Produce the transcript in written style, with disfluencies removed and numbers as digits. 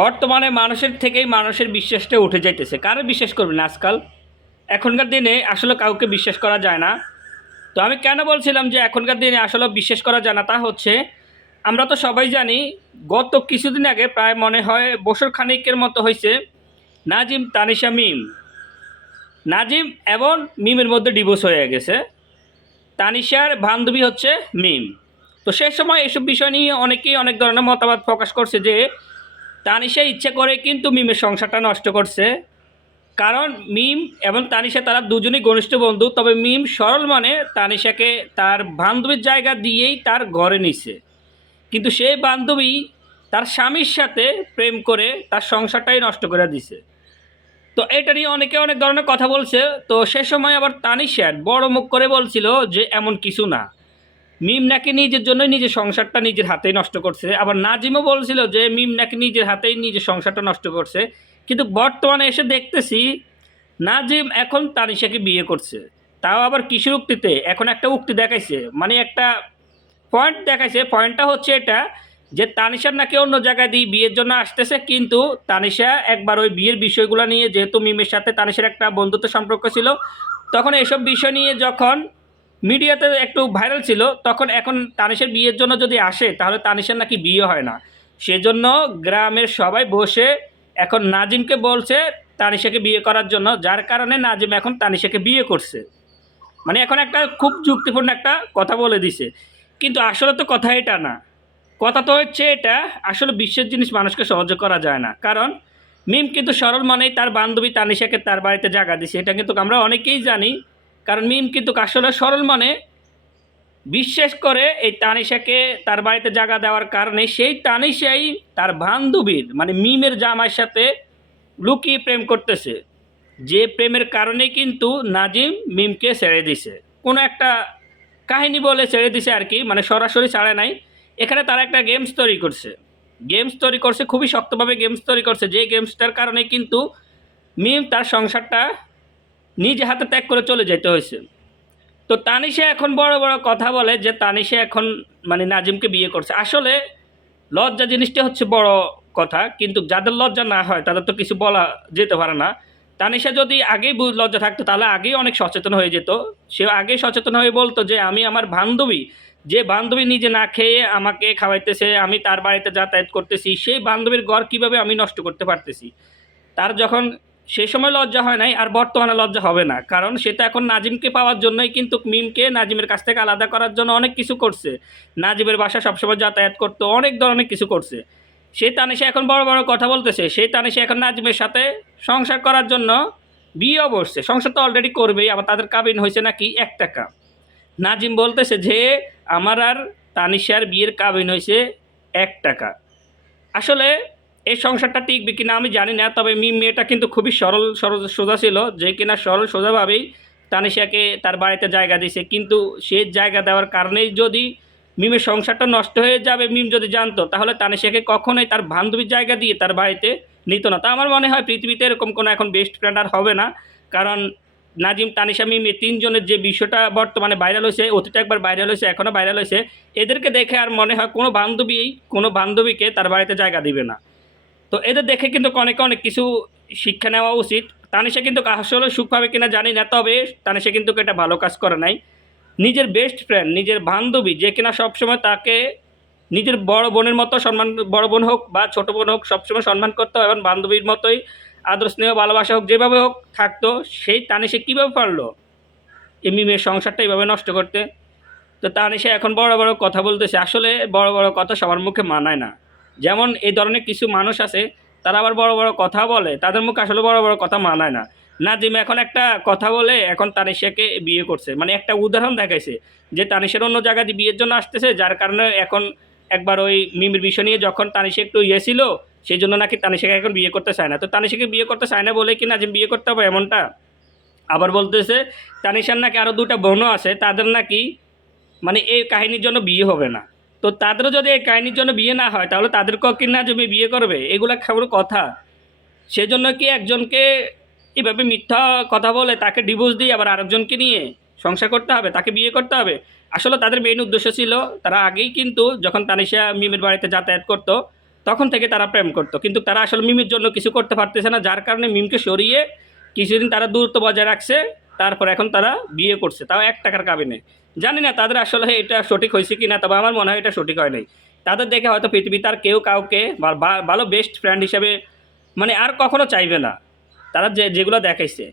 বর্তমানে মানুষের থেকেই মানুষের বিশ্বাসটা উঠে যাইতেছে। কারো বিশ্বাস করবেন আজকাল? এখনকার দিনে আসলে কাউকে বিশ্বাস করা যায় না। তো আমি কেন বলছিলাম যে এখনকার দিনে আসলে বিশ্বাস করা যায় না, তা হচ্ছে আমরা তো সবাই জানি গত কিছুদিন আগে প্রায় মনে হয় বছর খানেকের মতো হয়েছে নাজিম তানিশা মিম, নাজিম এবং মিমের মধ্যে ডিভোর্স হয়ে গেছে। তানিশার বান্ধবী হচ্ছে মিম। তো সেই সময় এসব বিষয় নিয়ে অনেকেই অনেক ধরনের মতামত প্রকাশ করছে যে তানিশা ইচ্ছে করে কিন্তু মিমের সংসারটা নষ্ট করছে। কারণ মিম এবং তানিশা তারা দুজনেই ঘনিষ্ঠ বন্ধু, তবে মিম সরল মানে তানিশাকে তার বান্ধবীর জায়গা দিয়েই তার ঘরে নিছে, কিন্তু সেই বান্ধবী তার স্বামীর সাথে প্রেম করে তার সংসারটাই নষ্ট করে দিছে। তো এটা নিয়ে অনেকে অনেক ধরনের কথা বলছে। তো সে সময় আবার তানিশা বড় মুখ করে বলছিল যে এমন কিছু না, মিম নাকি নিজের জন্যই নিজের সংসারটা নিজের হাতেই নষ্ট করছে। আবার নাজিমও বলছিল যে মিম নাকি নিজের হাতেই নিজের সংসারটা নষ্ট করছে। কিন্তু বর্তমানে এসে দেখতেছি নাজিম এখন তানিশাকে বিয়ে করছে, তাও আবার কিসের উক্তিতে? এখন একটা উক্তি দেখাইছে, মানে একটা পয়েন্ট দেখাইছে। পয়েন্টটা হচ্ছে এটা যে তানিশার নাকি অন্য জায়গায় দিয়ে বিয়ের জন্য আসতেছে, কিন্তু তানিশা একবার ওই বিয়ের বিষয়গুলো নিয়ে, যেহেতু মিমের সাথে তানিশার একটা বন্ধুত্ব সম্পর্ক ছিল, তখন এসব বিষয় নিয়ে যখন মিডিয়াতে একটু ভাইরাল ছিল, তখন এখন তানিশার বিয়ের জন্য যদি আসে তাহলে তানিশার নাকি বিয়ে হয় না। সেজন্য গ্রামের সবাই বসে এখন নাজিমকে বলছে তানিশাকে বিয়ে করার জন্য, যার কারণে নাজিম এখন তানিশাকে বিয়ে করছে। মানে এখন একটা খুব যুক্তিপূর্ণ একটা কথা বলে দিছে, কিন্তু আসলে তো কথা এটা না। কথা তো হচ্ছে এটা, আসলে বিশ্বের জিনিস মানুষকে সহ্য করা যায় না। কারণ মিম কিন্তু সরল মনেই তার বান্ধবী তানিশাকে তার বাড়িতে জায়গা দিছে, এটা কিন্তু আমরা অনেকেই জানি। কারণ মিম কিন্তু আসলে সরল মনে বিশ্বাস করে এই তানিশাকে তার বাড়িতে জায়গা দেওয়ার কারণে সেই তানিশাই তার বান্ধবীর মানে মিমের জামাইয়ের সাথে লুকিয়ে প্রেম করতেছে, যে প্রেমের কারণে কিন্তু নাজিম মিমকে ছেড়ে দিছে। কোনো একটা কাহিনী বলে ছেড়ে দিছে আর কি, মানে সরাসরি ছাড়ে নাই। এখানে তারা একটা গেমস তৈরি করছে, গেমস তৈরি করছে, খুবই শক্তভাবে গেমস তৈরি করছে, যে গেমসটার কারণে কিন্তু মিম তার সংসারটা নিজে হাতে ত্যাগ করে চলে যেতে হয়েছে। তো তানিশা এখন বড় বড় কথা বলে যে তানিশা এখন মানে নাজিমকে বিয়ে করছে। আসলে লজ্জা জিনিসটা হচ্ছে বড় কথা, কিন্তু যাদের লজ্জা না হয় তাদের তো কিছু বলা যেতে পারে না। তানিশা যদি আগেই লজ্জা থাকতো তাহলে আগেই অনেক সচেতন হয়ে যেত। সে আগেই সচেতন হয়ে বলতো যে আমি আমার বান্ধবী, যে বান্ধবী নিজে না খেয়ে আমাকে খাওয়াইতেছে, আমি তার বাড়িতে যাতায়াত করতেছি, সেই বান্ধবীর ঘর কিভাবে আমি নষ্ট করতে পারতেছি। তার যখন সেই সময় লজ্জা হয় নাই, আর বর্তমানে লজ্জা হবে না, কারণ সে তো এখন নাজিমকে পাওয়ার জন্যই কিন্তু মিমকে নাজিমের কাছ থেকে আলাদা করার জন্য অনেক কিছু করছে। নাজিমের বাসা সবসময় যাতায়াত করতো, অনেক ধরনের কিছু করছে। সেই তানিশা এখন বড় বড় কথা বলতেছে, সেই তানিশা এখন নাজিমের সাথে সংসার করার জন্য বিয়েও বসছে। সংসার তো অলরেডি করবেই, আবার তাদের কাবিন হয়েছে নাকি 1 টাকা। নাজিম বলতেছে যে আমার আর তানিশার বিয়ের কাবিন হয়েছে 1 টাকা। আসলে এই সংসারটা টিকবে কিনা আমি জানি না, তবে মিম মেয়েটা কিন্তু খুবই সরল সরল সোজা ছিল, যে কিনা সরল সোজাভাবেই তানিশাকে তার বাড়িতে জায়গা দিছে। কিন্তু সে জায়গা দেওয়ার কারণেই যদি মিমের সংসারটা নষ্ট হয়ে যাবে, মিম যদি জানতো, তাহলে তানিশাকে কখনোই তার বান্ধবীর জায়গা দিয়ে তার বাড়িতে নিত না। তা আমার মনে হয় পৃথিবীতে এরকম কোনো এখন বেস্ট ফ্রেন্ড আর হবে না। কারণ নাজিম তানিশা মিম এই তিনজনের যে বিষয়টা বর্তমানে ভাইরাল হয়েছে, অতীতে একবার ভাইরাল হয়েছে, এখনও ভাইরাল হয়েছে, এদেরকে দেখে আর মনে হয় কোনো বান্ধবীকে তার বাড়িতে জায়গা দিবে না। তো এদের দেখে কিন্তু অনেকে অনেক কিছু শিক্ষা নেওয়া উচিত। তানিশা কিন্তু আসলে সুখ পাবে কিনা জানি না, তবে তানিশা কিন্তু এটা ভালো কাজ করে নাই। নিজের বেস্ট ফ্রেন্ড, নিজের বান্ধবী, যে কিনা সবসময় তাকে নিজের বড় বোনের মতো সম্মান, বড় বোন হোক বা ছোট বোন হোক, সবসময় সম্মান করতো এবং বান্ধবীর মতোই আদর স্নেহ ভালোবাসা হোক যেভাবে হোক থাকতো, সেই তানিশা কীভাবে পারলো এই মিমের সংসারটা এইভাবে নষ্ট করতে? তো তানিশা এখন বড় বড় কথা বলতেছে। আসলে বড় বড় কথা সবার মুখে মানায় না। যেমন এই ধরনের কিছু মানুষ আছে, তারা আবার বড় বড় কথা বলে, তাদের মুখে আসলে বড় বড় কথা মানায় না। নাজিম এখন একটা কথা বলে এখন তানিশাকে বিয়ে করছে, মানে একটা উদাহরণ দেখাইছে যে তানিশার অন্য জায়গা দিয়ে বিয়ের জন্য আসতেছে, যার কারণে এখন একবার ওই মিমের বিষয় নিয়ে যখন তানিশা একটু ছিল, সেই জন্য নাকি তানিশাকে এখন বিয়ে করতে চায় না। তো তানিশাকে বিয়ে করতে চায় না বলে কি নাজিম বিয়ে করতে হবে এমনটা? আবার বলতেছে তানিশার নাকি আরও 2টা বোনও আছে, তাদের নাকি মানে এই কাহিনীর জন্য বিয়ে হবে না। তো তাদেরও যদি এই কাহিনীর জন্য বিয়ে না হয়, তাহলে তাদেরকেও কি না জমি বিয়ে করবে? এগুলা কেবল কথা। সেজন্য কি একজনকে এভাবে মিথ্যা কথা বলে তাকে ডিভোর্স দিয়ে আবার আরেকজনকে নিয়ে সংসার করতে হবে, তাকে বিয়ে করতে হবে? আসলে তাদের মেইন উদ্দেশ্য ছিল, তারা আগেই কিন্তু যখন তানিশা মিমের বাড়িতে যাতায়াত করতো, তখন থেকে তারা প্রেম করতো, কিন্তু তারা আসলে মিমের জন্য কিছু করতে পারতেছে না, যার কারণে মিমকে সরিয়ে কিছুদিন তারা দূরত্ব বজায় রাখছে। তারপর এখন তারা বিয়ে করছে, তাও 1 টাকার কাবিনে। জানি না তাদের আসলে এটা সঠিক হয়েছে কি না, তবে আমার মনে হয় এটা সঠিক হয় নাই। তাদের দেখে হয়তো পৃথিবীতে আর কেউ কাউকে ভালো বেস্ট ফ্রেন্ড হিসেবে মানে আর কখনো চাইবে না, তারা যেগুলো দেখাইছে।